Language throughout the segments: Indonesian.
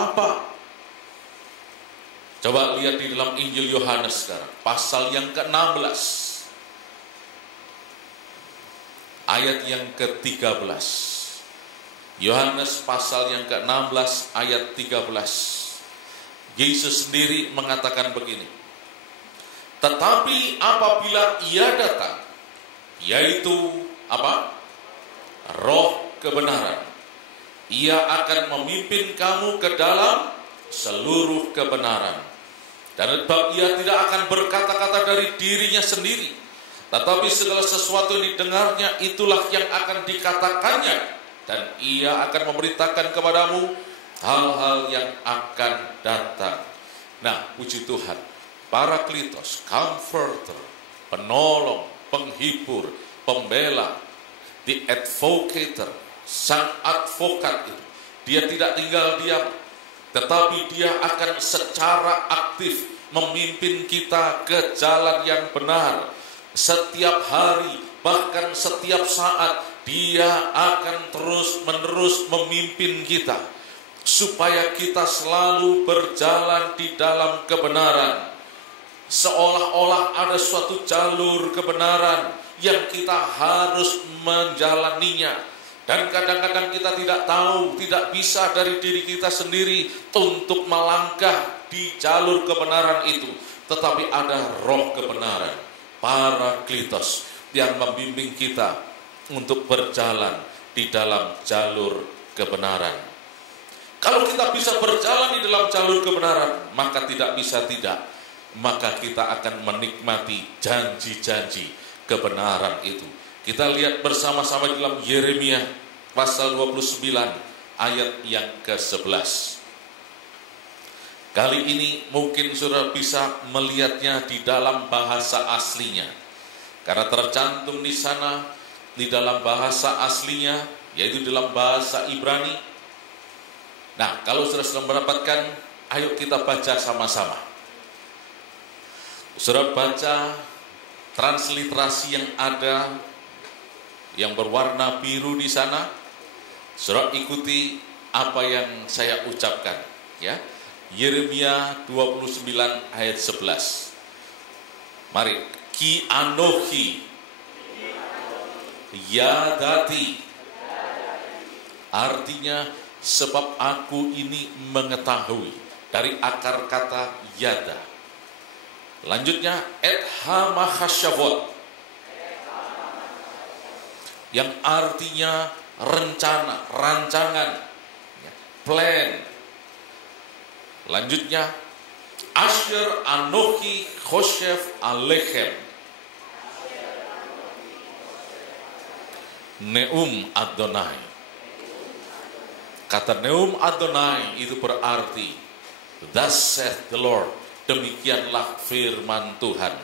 apa? Coba lihat di dalam Injil Yohanes sekarang, pasal yang ke-16, ayat yang ke-13. Yohanes pasal yang ke-16, ayat 13. Yesus sendiri mengatakan begini, tetapi apabila Ia datang, yaitu apa? Roh kebenaran, Ia akan memimpin kamu ke dalam seluruh kebenaran. Dan Ia tidak akan berkata-kata dari dirinya sendiri, tetapi segala sesuatu yang didengarnya itulah yang akan dikatakannya, dan Ia akan memberitakan kepadamu hal-hal yang akan datang. Nah, puji Tuhan, Parakletos, Comforter, penolong, penghibur, pembela, the advocator, sang advokat itu, Dia tidak tinggal diam, tetapi Dia akan secara aktif memimpin kita ke jalan yang benar. Setiap hari, bahkan setiap saat, Dia akan terus-menerus memimpin kita, supaya kita selalu berjalan di dalam kebenaran. Seolah-olah ada suatu jalur kebenaran yang kita harus menjalaninya. Dan kadang-kadang kita tidak tahu, tidak bisa dari diri kita sendiri untuk melangkah di jalur kebenaran itu. Tetapi ada roh kebenaran, Parakletos, yang membimbing kita untuk berjalan di dalam jalur kebenaran. Kalau kita bisa berjalan di dalam jalur kebenaran, maka tidak bisa tidak, maka kita akan menikmati janji-janji kebenaran itu. Kita lihat bersama-sama di dalam Yeremia pasal 29 ayat yang ke-11. Kali ini mungkin saudara bisa melihatnya di dalam bahasa aslinya, karena tercantum di sana di dalam bahasa aslinya, yaitu dalam bahasa Ibrani. Nah, kalau saudara sudah mendapatkan, ayo kita baca sama-sama. Saudara baca transliterasi yang ada, yang berwarna biru di sana. Saudara ikuti apa yang saya ucapkan, ya. Yeremia 29 ayat 11. Mari, ki anohi yadati, artinya sebab aku ini mengetahui, dari akar kata yada. Lanjutnya et hamachashavot, yang artinya rencana, rancangan, plan. Lanjutnya asher anochi choshev alechem, neum Adonai. Kata neum Adonai itu berarti thus saith the Lord, demikianlah firman Tuhan.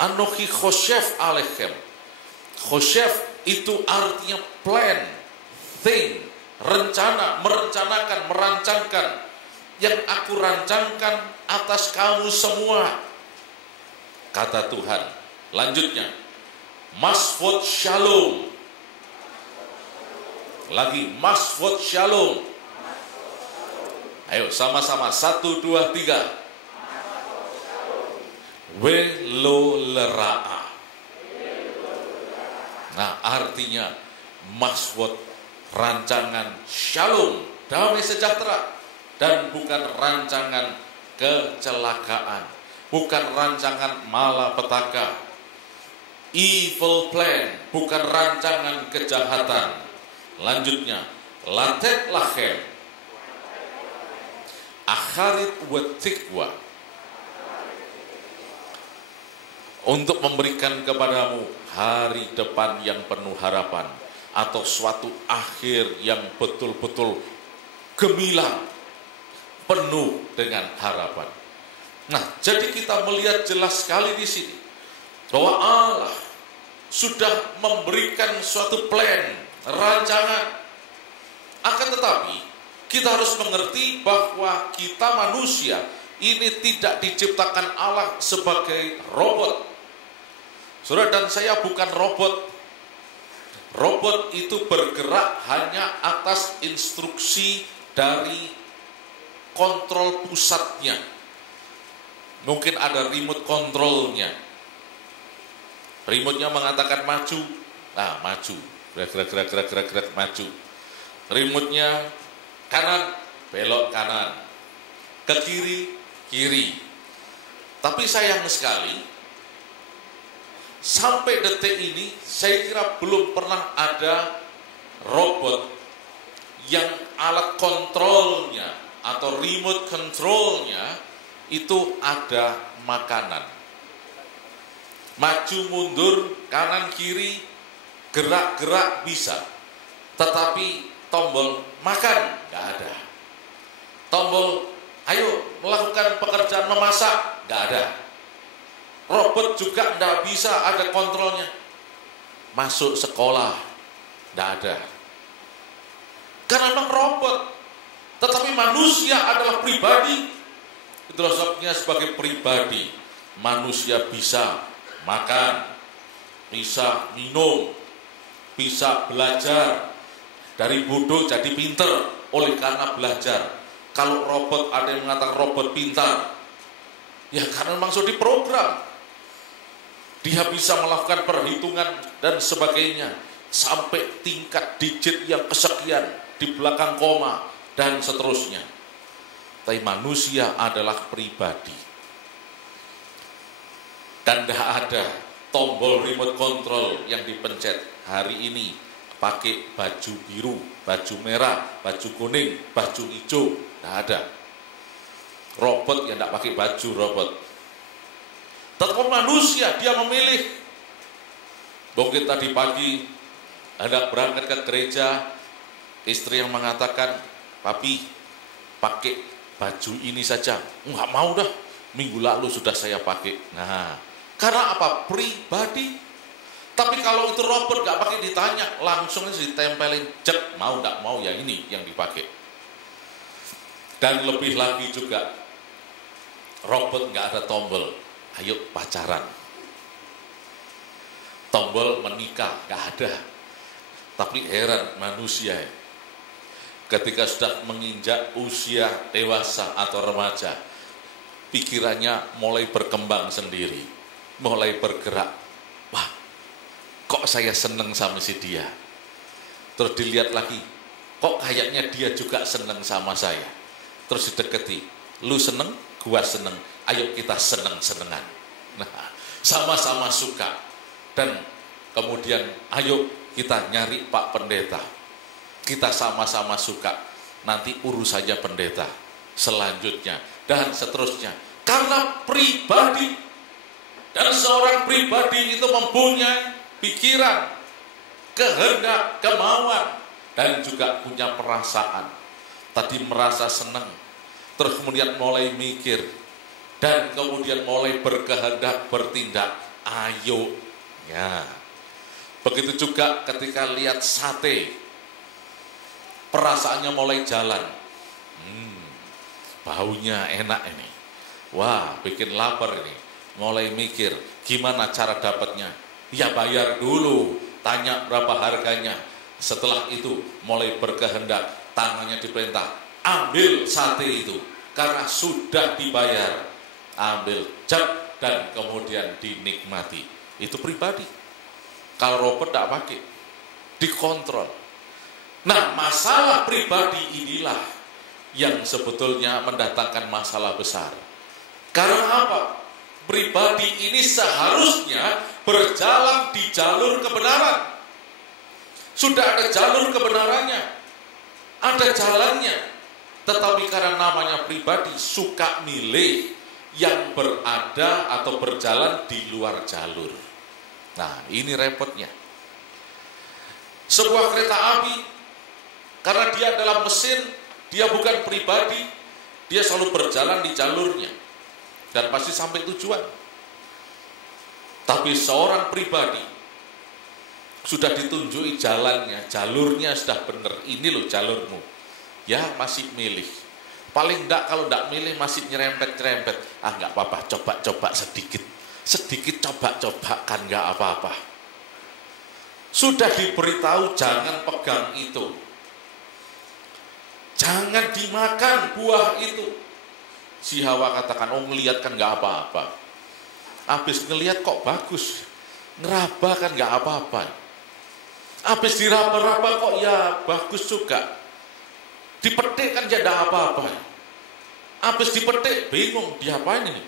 Anochi choshev alechem, choshev itu artinya plan, thing, rencana, merencanakan, merancangkan. Yang aku rancangkan atas kamu semua, kata Tuhan. Lanjutnya, masvot shalom. Lagi, masvot shalom. Ayo sama-sama, 1, 2, 3. Velo lera'a. Nah, artinya masvot, rancangan shalom, damai sejahtera, dan bukan rancangan kecelakaan, bukan rancangan malapetaka. Evil plan, bukan rancangan kejahatan. Lanjutnya, latet lachem akharit wetikwa, untuk memberikan kepadamu hari depan yang penuh harapan, atau suatu akhir yang betul-betul gemilang, penuh dengan harapan. Nah, jadi kita melihat jelas sekali di sini bahwa Allah sudah memberikan suatu plan, rancangan. Akan tetapi kita harus mengerti bahwa kita manusia ini tidak diciptakan Allah sebagai robot. Saudara dan saya bukan robot. Robot itu bergerak hanya atas instruksi dari kontrol pusatnya. Mungkin ada remote kontrolnya. Remote-nya mengatakan maju, nah maju, gerak, maju. Remote-nya kanan, belok kanan. Ke kiri, kiri. Tapi sayang sekali, sampai detik ini saya kira belum pernah ada robot yang alat kontrolnya atau remote controlnya itu ada makanan. Maju mundur, kanan kiri, gerak-gerak bisa. Tetapi tombol makan nggak ada. Tombol ayo melakukan pekerjaan memasak nggak ada. Robot juga nggak bisa ada kontrolnya. Masuk sekolah nggak ada. Karena memang robot. Tetapi manusia adalah pribadi. Itulah sebabnya sebagai pribadi manusia bisa makan, bisa minum, bisa belajar. Dari bodoh jadi pinter oleh karena belajar. Kalau robot, ada yang mengatakan robot pintar, ya karena memang sudah diprogram. Dia bisa melakukan perhitungan dan sebagainya sampai tingkat digit yang kesekian di belakang koma dan seterusnya. Tapi manusia adalah pribadi. Dan tidak ada tombol remote control yang dipencet hari ini pakai baju biru, baju merah, baju kuning, baju hijau. Tidak ada. Robot yang tidak pakai baju robot. Tetapi manusia dia memilih. Mungkin tadi pagi hendak berangkat ke gereja, istri yang mengatakan, papi pakai baju ini saja. Enggak mau dah, minggu lalu sudah saya pakai. Nah, karena apa? Pribadi. Tapi kalau itu robot gak pakai ditanya, langsung ditempelin, cek, mau gak mau ya ini yang dipakai. Dan lebih lagi juga, robot gak ada tombol, ayo pacaran. Tombol menikah gak ada. Tapi heran manusia, ketika sudah menginjak usia dewasa atau remaja, pikirannya mulai berkembang sendiri, mulai bergerak. Wah, kok saya seneng sama si dia. Terus dilihat lagi, kok kayaknya dia juga seneng sama saya. Terus dideketi, lu seneng, gua seneng, ayo kita seneng-senengan. Nah, sama-sama suka. Dan kemudian ayo kita nyari Pak Pendeta. Kita sama-sama suka. Nanti urus saja pendeta selanjutnya dan seterusnya. Karena pribadi. Dan seorang pribadi itu mempunyai pikiran, kehendak, kemauan, dan juga punya perasaan. Tadi merasa senang, terus kemudian mulai mikir, dan kemudian mulai berkehendak bertindak. Ayo, ya. Begitu juga ketika lihat sate, perasaannya mulai jalan. Baunya enak ini. Wah, bikin lapar ini. Mulai mikir, gimana cara dapatnya? Ya bayar dulu, tanya berapa harganya. Setelah itu mulai berkehendak, tangannya diperintah, ambil sate itu. Karena sudah dibayar. Ambil cep dan kemudian dinikmati. Itu pribadi. Kalau robot tidak pakai, dikontrol. Nah, masalah pribadi inilah yang sebetulnya mendatangkan masalah besar. Karena apa? Pribadi ini seharusnya berjalan di jalur kebenaran. Sudah ada jalur kebenarannya, ada jalannya. Tetapi karena namanya pribadi, suka milih yang berada atau berjalan di luar jalur. Nah, ini repotnya. Sebuah kereta api, karena dia adalah mesin, dia bukan pribadi, dia selalu berjalan di jalurnya. Dan pasti sampai tujuan. Tapi seorang pribadi sudah ditunjukkan jalannya, jalurnya sudah benar. Ini loh jalurmu. Ya masih milih. Paling enggak kalau enggak milih masih nyerempet-nyerempet. Ah enggak apa-apa, coba-coba sedikit. Sedikit coba-coba kan enggak apa-apa. Sudah diberitahu jangan pegang itu. Jangan dimakan buah itu. Si Hawa katakan, oh ngelihat kan gak apa-apa. Habis ngelihat kok bagus. Ngeraba kan gak apa-apa. Habis diraba-raba kok ya bagus juga. Dipetik kan tidak apa-apa. Habis dipetik bingung, diapain ini?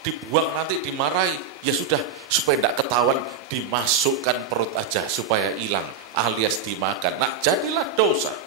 Dibuang nanti dimarahi. Ya sudah, supaya tidak ketahuan, dimasukkan perut aja supaya hilang alias dimakan. Nah, jadilah dosa.